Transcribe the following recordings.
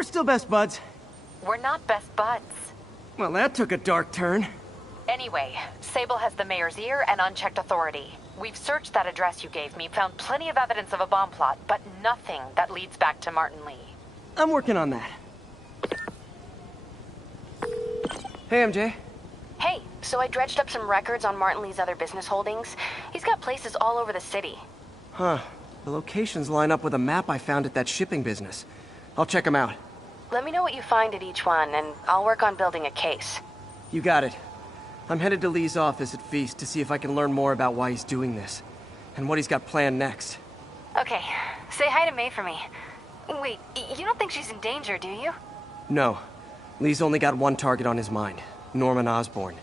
We're still best buds. We're not best buds. Well, that took a dark turn. Anyway, Sable has the mayor's ear and unchecked authority. We've searched that address you gave me, found plenty of evidence of a bomb plot, but nothing that leads back to Martin Lee. I'm working on that. Hey, MJ. Hey, so I dredged up some records on Martin Lee's other business holdings. He's got places all over the city. Huh. The locations line up with a map I found at that shipping business. I'll check them out. Let me know what you find at each one, and I'll work on building a case. You got it. I'm headed to Lee's office at Feast to see if I can learn more about why he's doing this, and what he's got planned next. Okay, say hi to May for me. Wait, you don't think she's in danger, do you? No. Lee's only got one target on his mind, Norman Osborn.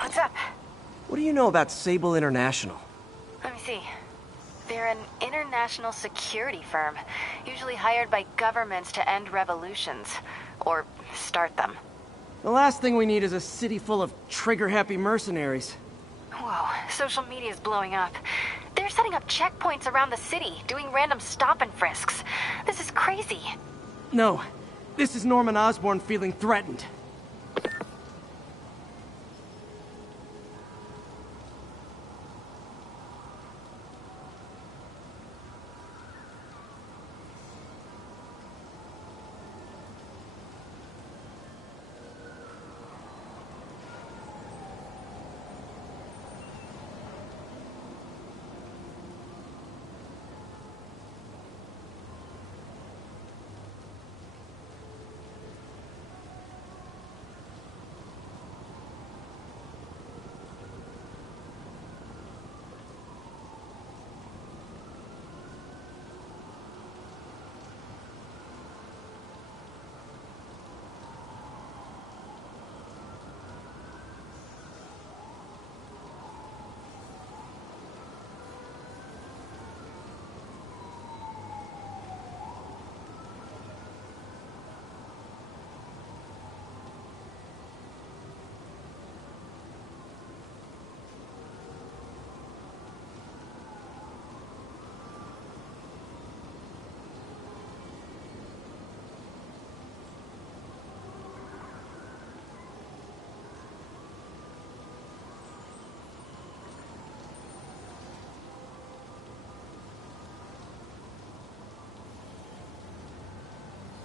What's up? What do you know about Sable International? Let me see. They're an international security firm, usually hired by governments to end revolutions. Or start them. The last thing we need is a city full of trigger-happy mercenaries. Whoa, social media's blowing up. They're setting up checkpoints around the city, doing random stop and frisks. This is crazy. No, this is Norman Osborn feeling threatened.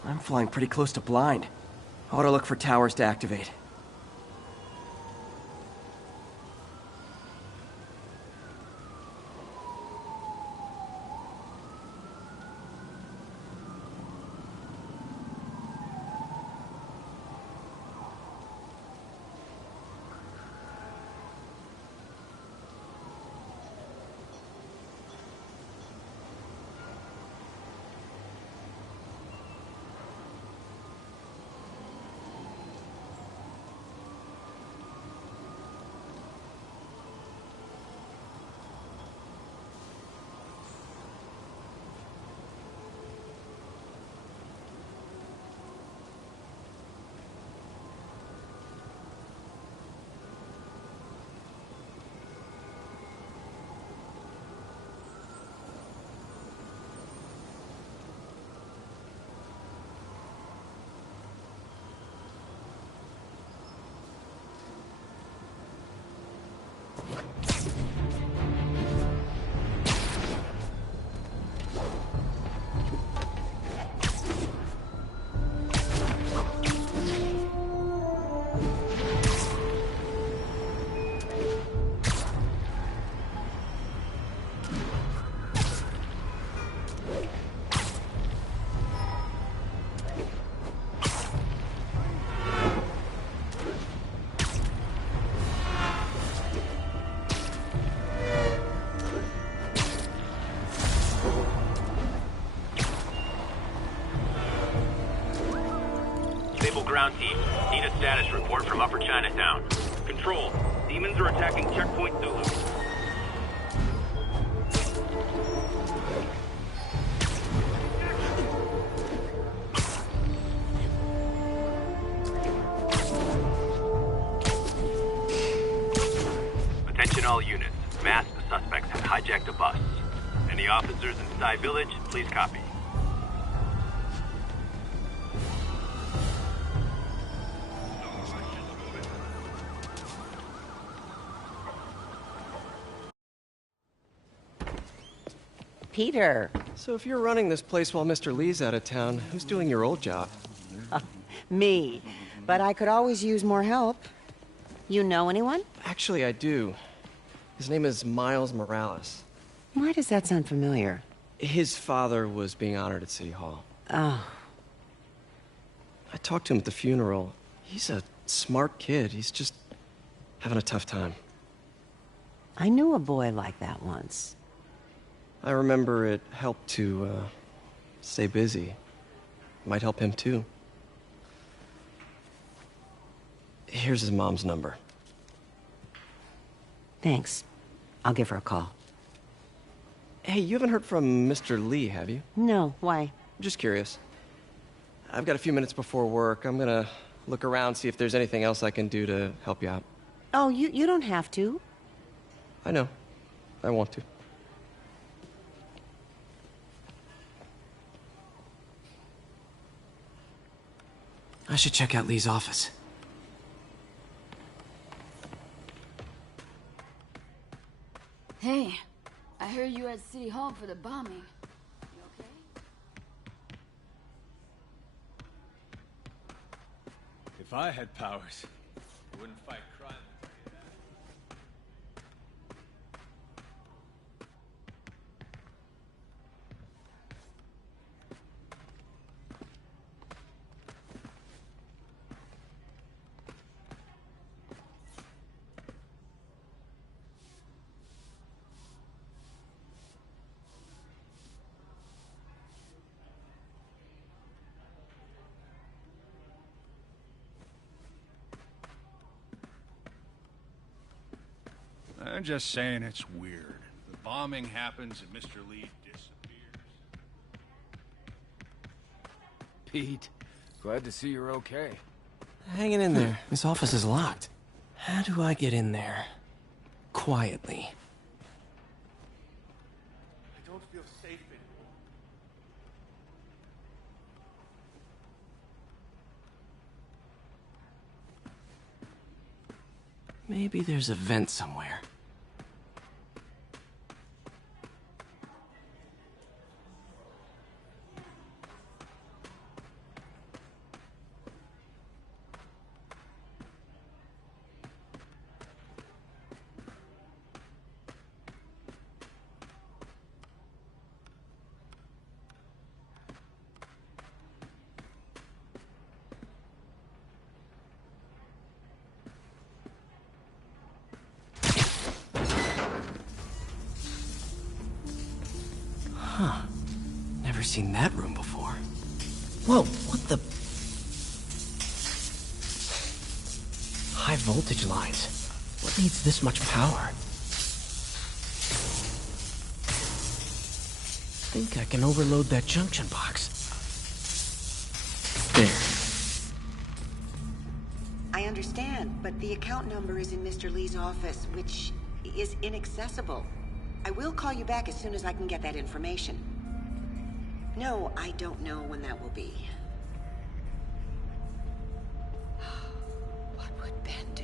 I'm flying pretty close to blind. I ought to look for towers to activate. Ground team, need a status report from Upper Chinatown. Control, the Demons are attacking Checkpoint Zulu. Attention all units. Masked suspects have hijacked a bus. Any officers in Sty Village, please copy. Peter. So if you're running this place while Mr. Lee's out of town, who's doing your old job? Me. But I could always use more help. You know anyone? Actually, I do. His name is Miles Morales. Why does that sound familiar? His father was being honored at City Hall. Oh. I talked to him at the funeral. He's a smart kid. He's just having a tough time. I knew a boy like that once. I remember it helped to, stay busy. Might help him, too. Here's his mom's number. Thanks. I'll give her a call. Hey, you haven't heard from Mr. Lee, have you? No, why? Just curious. I've got a few minutes before work. I'm gonna look around, see if there's anything else I can do to help you out. Oh, you don't have to. I know. I want to. I should check out Lee's office. Hey, I heard you at City Hall for the bombing. You okay? If I had powers, I wouldn't fight crime. I'm just saying it's weird. The bombing happens and Mr. Lee disappears. Pete, glad to see you're okay. Hanging in there. This office is locked. How do I get in there? Quietly. I don't feel safe anymore. Maybe there's a vent somewhere. Huh. Never seen that room before. Whoa, what the... High voltage lines. What needs this much power? I think I can overload that junction box. There. I understand, but the account number is in Mr. Lee's office, which is inaccessible. I will call you back as soon as I can get that information. No, I don't know when that will be. What would Ben do?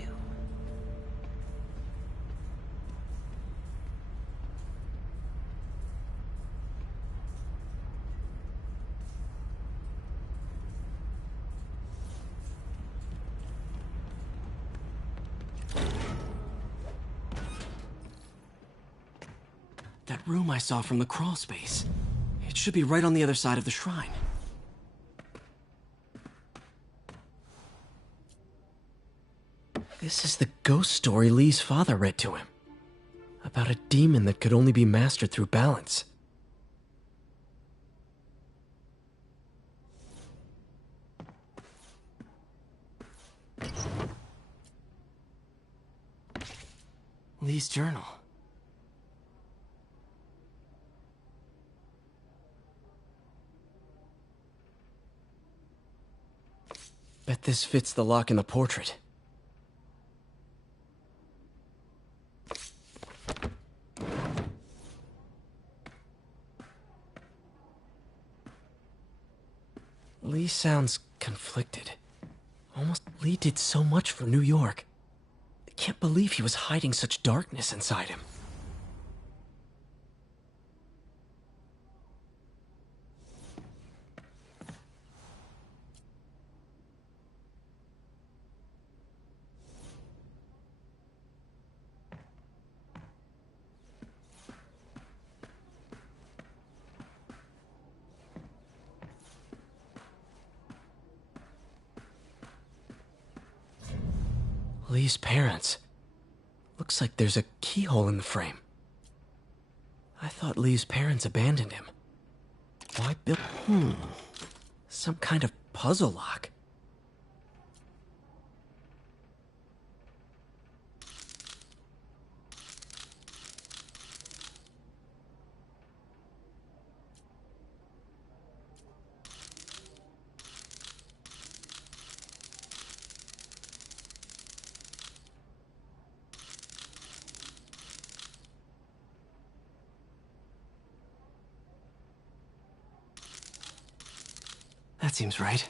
That room I saw from the crawl space. It should be right on the other side of the shrine. This is the ghost story Lee's father read to him. About a demon that could only be mastered through balance. Lee's journal. Bet this fits the lock in the portrait. Lee sounds conflicted. Almost Lee did so much for New York. I can't believe he was hiding such darkness inside him. Lee's parents. Looks like there's a keyhole in the frame. I thought Lee's parents abandoned him. Why build? Some kind of puzzle lock. That seems right.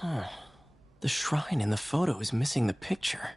Huh. The shrine in the photo is missing the picture.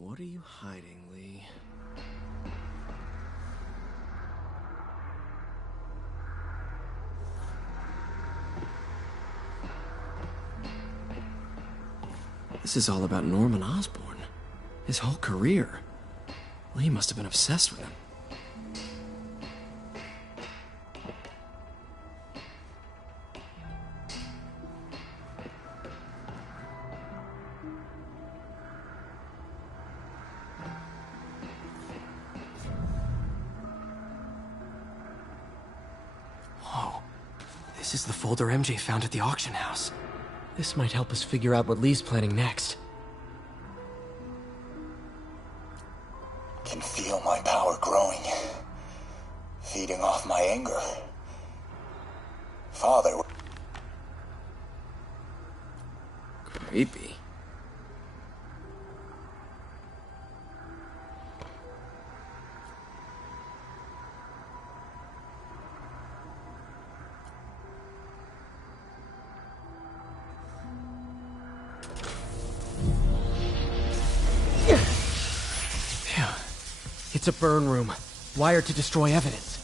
What are you hiding, Lee? This is all about Norman Osborn. His whole career. Lee must have been obsessed with him. Whoa. This is the folder MJ found at the auction house. This might help us figure out what Lee's planning next. Can feel my power growing, feeding off my anger. Father... Creepy. It's a burn room, wired to destroy evidence.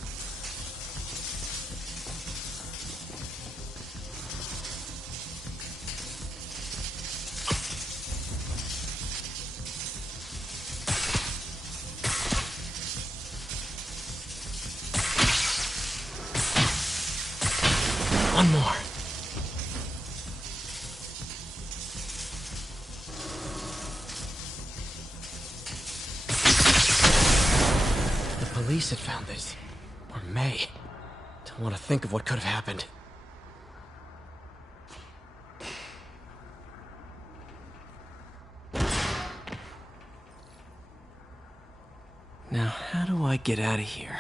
One more. Police had found this. Or May. Don't want to think of what could have happened. Now, how do I get out of here?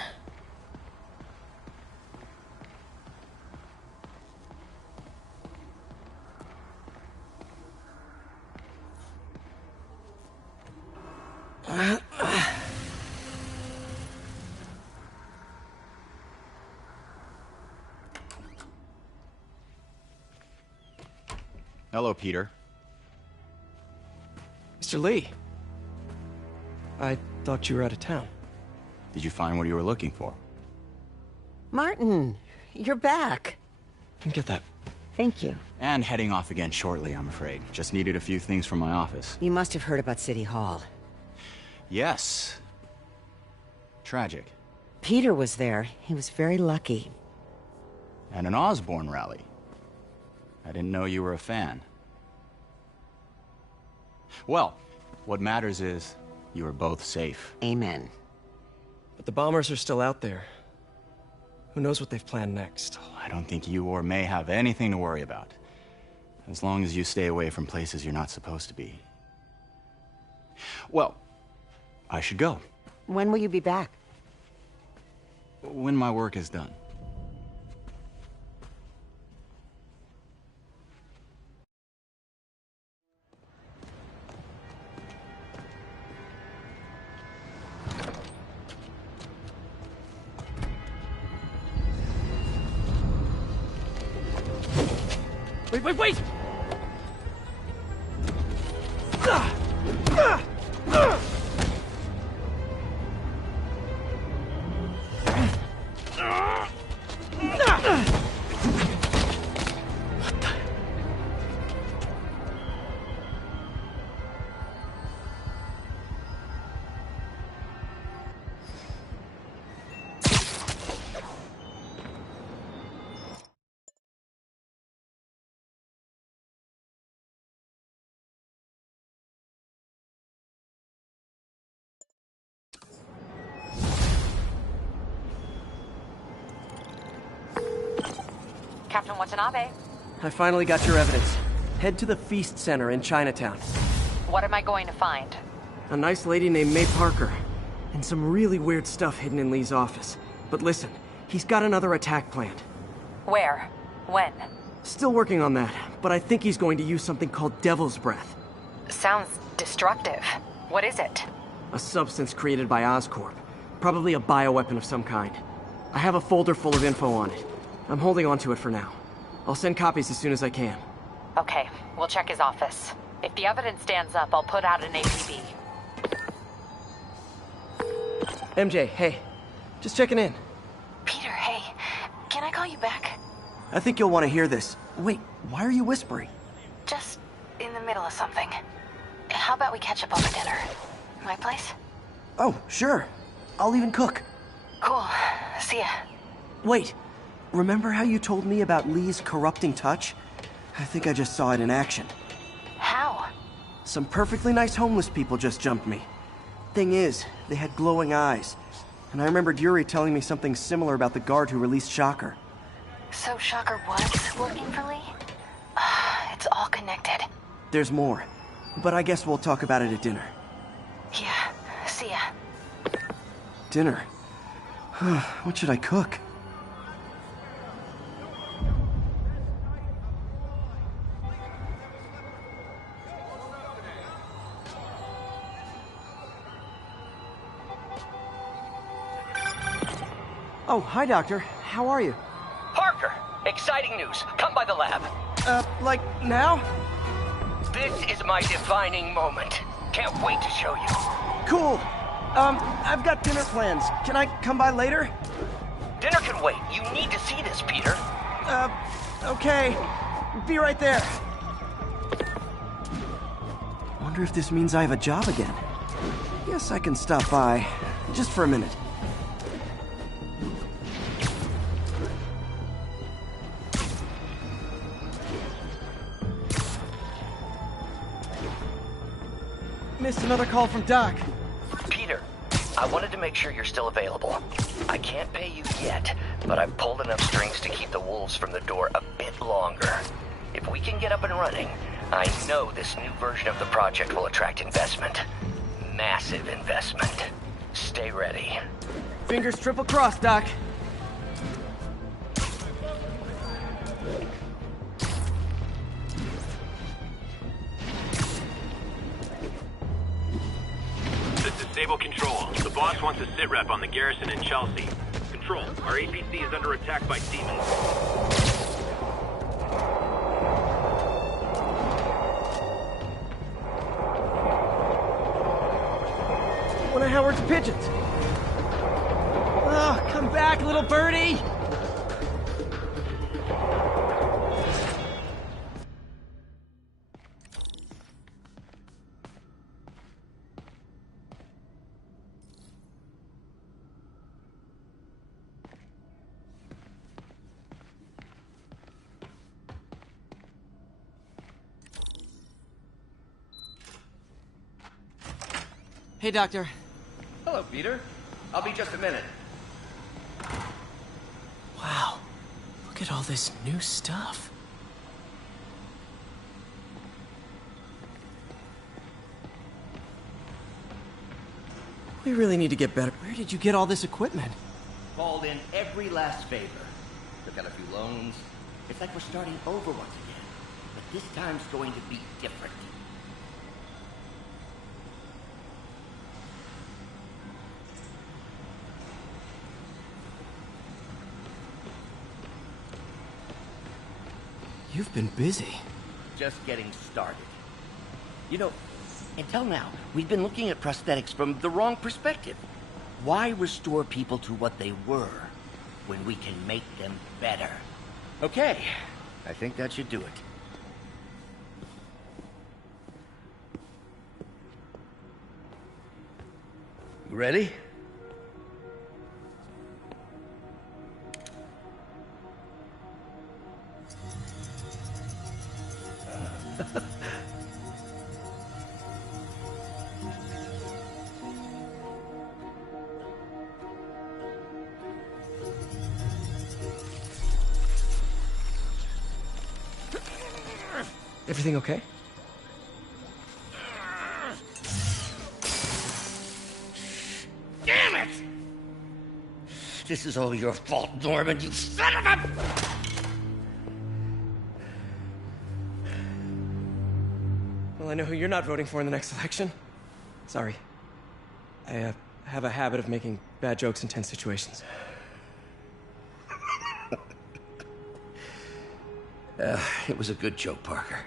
Hello, Peter. Mr. Lee. I thought you were out of town. Did you find what you were looking for? Martin, you're back. Get that. Thank you. And heading off again shortly, I'm afraid. Just needed a few things from my office. You must have heard about City Hall. Yes. Tragic. Peter was there. He was very lucky. And an Osborn rally. I didn't know you were a fan. Well, what matters is you are both safe. Amen. But the bombers are still out there. Who knows what they've planned next? I don't think you or May have anything to worry about. As long as you stay away from places you're not supposed to be. Well, I should go. When will you be back? When my work is done. Wait! Captain Watanabe. I finally got your evidence. Head to the Feast Center in Chinatown. What am I going to find? A nice lady named May Parker. And some really weird stuff hidden in Lee's office. But listen, he's got another attack planned. Where? When? Still working on that, but I think he's going to use something called Devil's Breath. Sounds destructive. What is it? A substance created by Oscorp. Probably a bioweapon of some kind. I have a folder full of info on it. I'm holding on to it for now. I'll send copies as soon as I can. Okay, we'll check his office. If the evidence stands up, I'll put out an APB. MJ, hey. Just checking in. Peter, hey. Can I call you back? I think you'll want to hear this. Wait, why are you whispering? Just in the middle of something. How about we catch up over dinner? My place? Oh, sure. I'll even cook. Cool. See ya. Wait, remember how you told me about Lee's corrupting touch? I think I just saw it in action. How? Some perfectly nice homeless people just jumped me. Thing is, they had glowing eyes. And I remembered Yuri telling me something similar about the guard who released Shocker. So Shocker was working for Lee? It's all connected. There's more. But I guess we'll talk about it at dinner. Yeah. See ya. Dinner? What should I cook? Oh, hi, Doctor. How are you? Parker! Exciting news. Come by the lab. Like now? This is my defining moment. Can't wait to show you. Cool. I've got dinner plans. Can I come by later? Dinner can wait. You need to see this, Peter. Okay. Be right there. Wonder if this means I have a job again. Guess I can stop by. Just for a minute. Missed another call from Doc. Peter, I wanted to make sure you're still available. I can't pay you yet, but I've pulled enough strings to keep the wolves from the door a bit longer. If we can get up and running, I know this new version of the project will attract investment. Massive investment. Stay ready. Fingers triple crossed, Doc. Disable Control. The boss wants a sit rep on the garrison in Chelsea. Control, our APC is under attack by demons. One of Howard's pigeons. Oh, come back, little birdie! Hey, Doctor. Hello, Peter. I'll be just a minute. Wow. Look at all this new stuff. We really need to get better. Where did you get all this equipment? Called in every last favor. Took out a few loans. It's like we're starting over once again. But this time's going to be different. You've been busy. Just getting started. You know, until now, we've been looking at prosthetics from the wrong perspective. Why restore people to what they were when we can make them better? Okay, I think that should do it. You ready? Everything okay? Damn it! This is all your fault, Norman, you son of a... Well, I know who you're not voting for in the next election. Sorry. I have a habit of making bad jokes in tense situations. It was a good joke, Parker.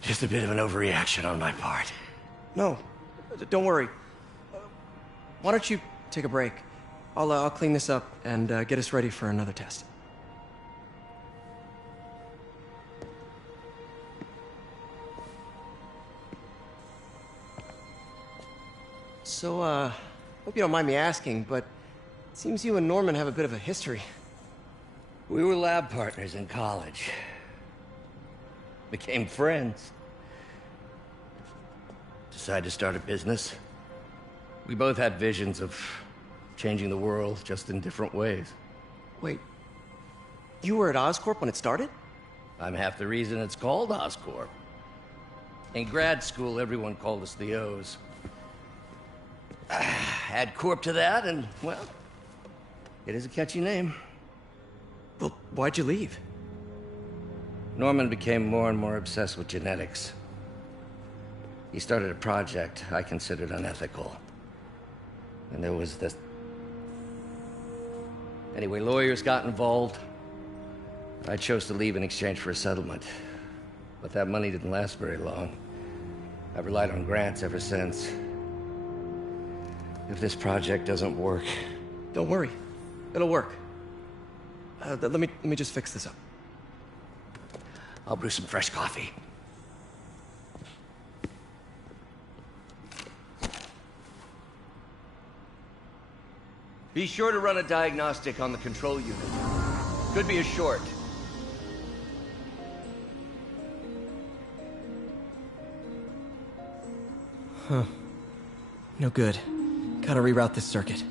Just a bit of an overreaction on my part. No, don't worry. Why don't you take a break? I'll clean this up and get us ready for another test. So, hope you don't mind me asking, but it seems you and Norman have a bit of a history. We were lab partners in college. Became friends. Decided to start a business. We both had visions of changing the world, just in different ways. Wait, you were at Oscorp when it started? I'm half the reason it's called Oscorp. In grad school, everyone called us the O's. Add Corp to that, and, well, it is a catchy name. Well, why'd you leave? Norman became more and more obsessed with genetics. He started a project I considered unethical. And there was this... Anyway, lawyers got involved. I chose to leave in exchange for a settlement. But that money didn't last very long. I've relied on grants ever since. If this project doesn't work... Don't worry. It'll work. Let me just fix this up. I'll brew some fresh coffee. Be sure to run a diagnostic on the control unit. Could be a short. Huh. No good. Gotta reroute this circuit.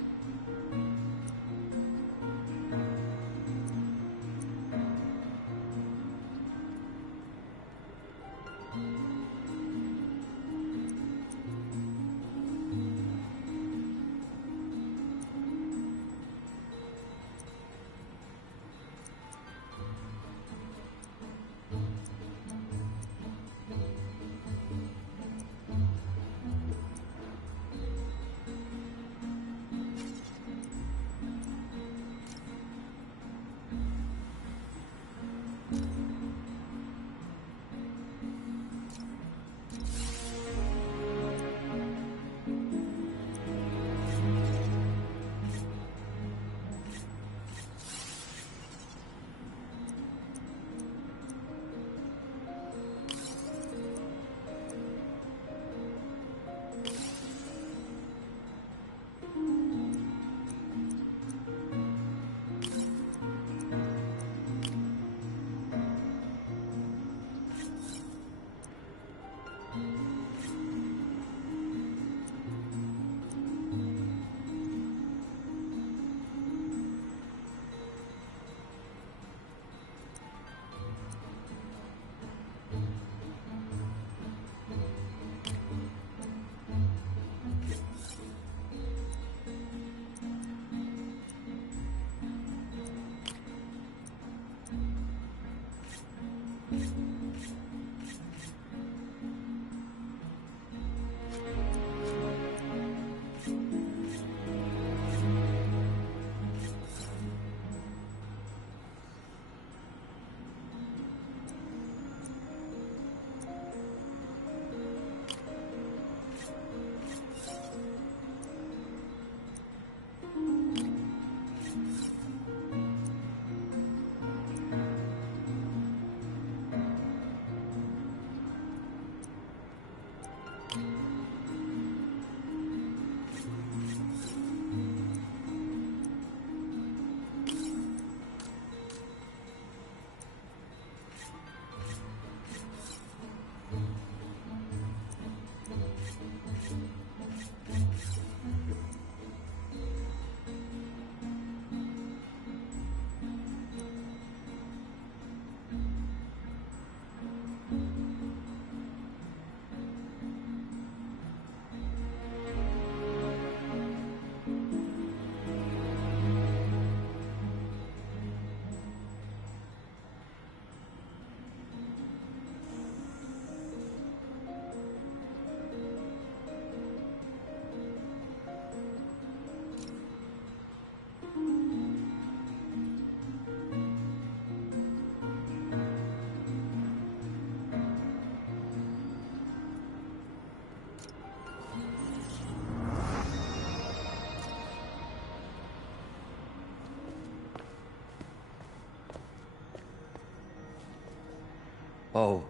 Oh,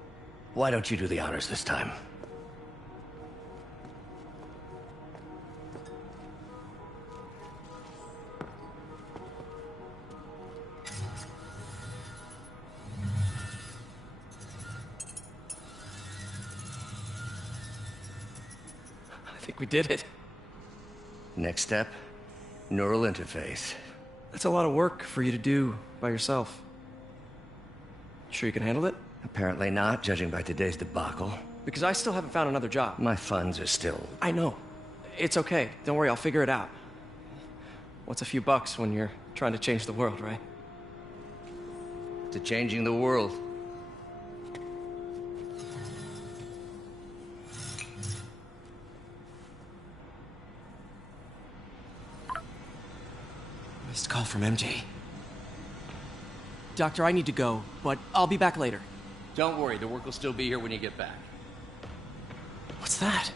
why don't you do the honors this time? I think we did it. Next step, neural interface. That's a lot of work for you to do by yourself. Sure you can handle it? Apparently not, judging by today's debacle. Because I still haven't found another job. My funds are still... I know. It's okay. Don't worry, I'll figure it out. What's a few bucks when you're trying to change the world, right? To changing the world. Missed call from MJ. Doctor, I need to go, but I'll be back later. Don't worry, the work will still be here when you get back. What's that?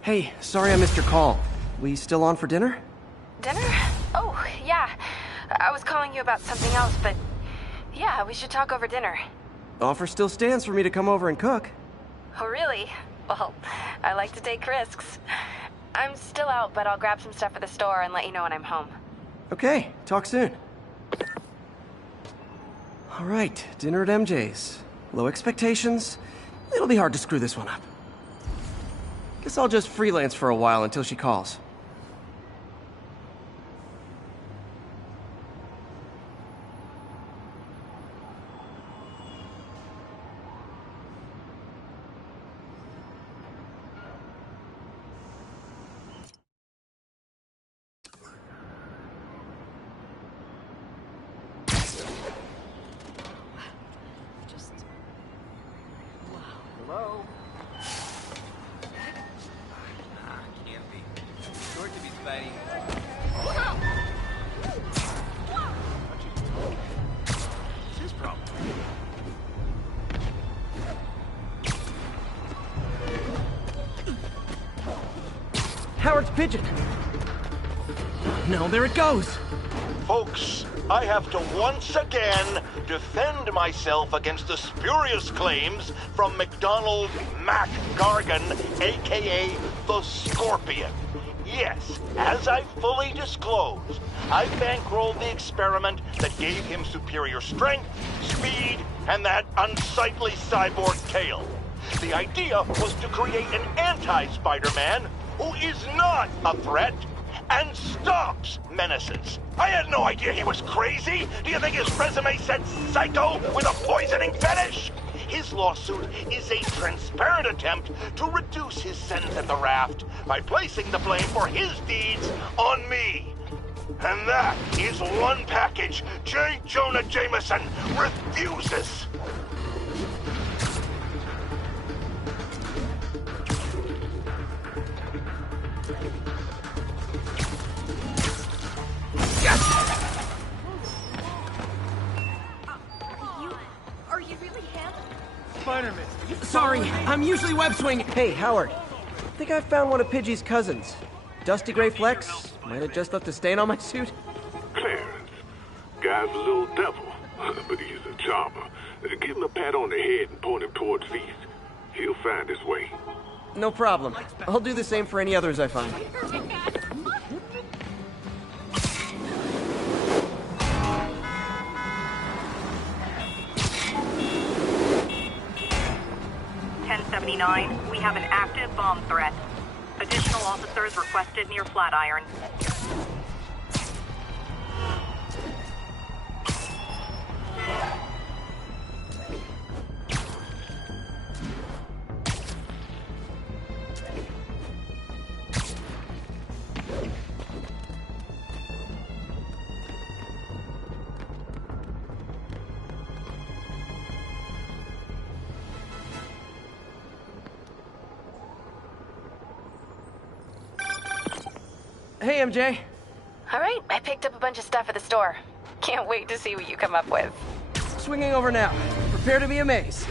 Hey, sorry I missed your call. We still on for dinner? Dinner? Oh, yeah. I was calling you about something else, but yeah, we should talk over dinner. Offer still stands for me to come over and cook. Oh, really? Well, I like to take risks. I'm still out, but I'll grab some stuff at the store and let you know when I'm home. Okay, talk soon. All right, dinner at MJ's. Low expectations. It'll be hard to screw this one up. Guess I'll just freelance for a while until she calls. Hello? Can't be. Short to be Spidey. What's his problem? Howard's pigeon! No, there it goes! Folks, I have to once again defend myself against the spurious claims from McDonald Mac Gargan, aka the Scorpion. Yes, as I fully disclosed, I bankrolled the experiment that gave him superior strength, speed, and that unsightly cyborg tail. The idea was to create an anti-Spider-Man who is not a threat and stops menaces. I had no idea he was crazy. Do you think his resume said psycho with a poisoning fetish? His lawsuit is a transparent attempt to reduce his sentence at the raft by placing the blame for his deeds on me. And that is one package J. Jonah Jameson refuses. Are you really him? Spider-Man. Sorry, I'm usually web swinging. Hey, Howard. I think I found one of Pidgey's cousins. Dusty Gray Flex. Might have just left a stain on my suit. Clarence. Guy's a little devil, but he's a charmer. Give him a pat on the head and point him towards Feast. He'll find his way. No problem. I'll do the same for any others I find. We have an active bomb threat. Additional officers requested near Flatiron. Hey, MJ. All right, I picked up a bunch of stuff at the store. Can't wait to see what you come up with. Swinging over now. Prepare to be amazed.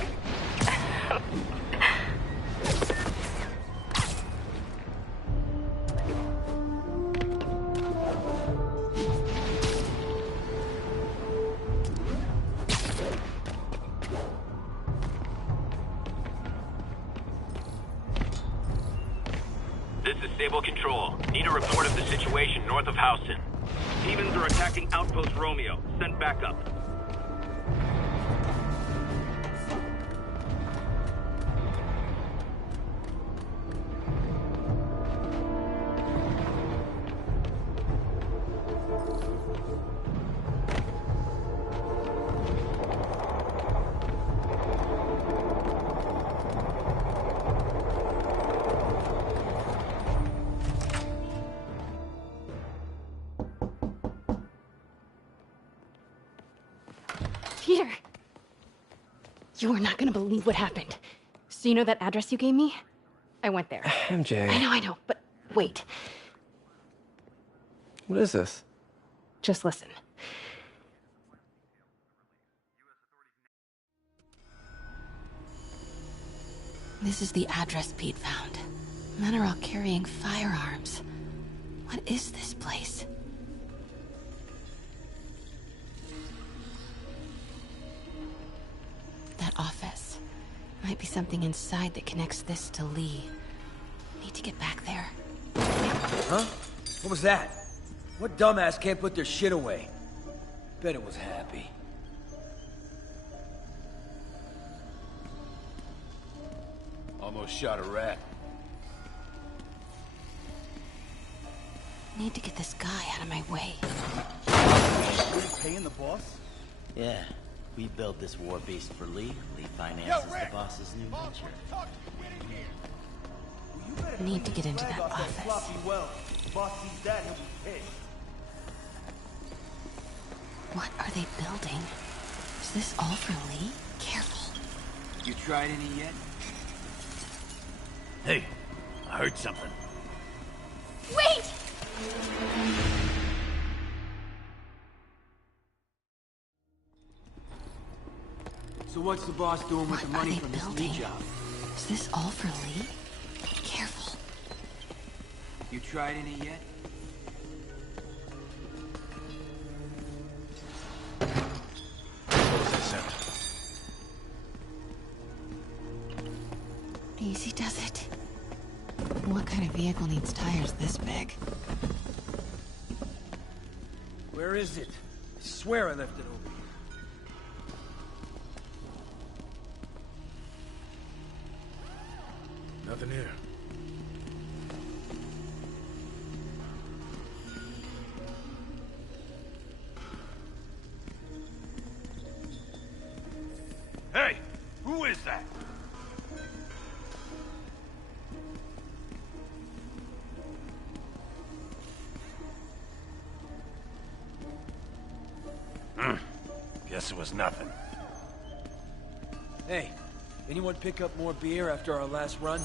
This is Sable Control. Need a report of the situation north of Houston. Demons are attacking Outpost Romeo. Send backup. Peter! You are not gonna believe what happened. So you know that address you gave me? I went there. MJ. I know, but wait. What is this? Just listen. This is the address Pete found. Men are all carrying firearms. What is this place? That office. Might be something inside that connects this to Lee. Need to get back there. Huh? What was that? What dumbass can't put their shit away? Bet it was Happy. Almost shot a rat. Need to get this guy out of my way. Are you paying the boss? Yeah. We built this war beast for Lee. Lee finances the boss's new venture. Need to get into that office. What are they building? Is this all for Lee? Careful. You tried any yet? Hey, I heard something. Wait! So what's the boss doing with the money from this Lee job? Is this all for Lee? Careful. You tried any yet? Easy does it. What kind of vehicle needs tires this big? Where is it? I swear I left it over here. Nothing here. Hey, who is that? Guess it was nothing. Hey, anyone pick up more beer after our last run?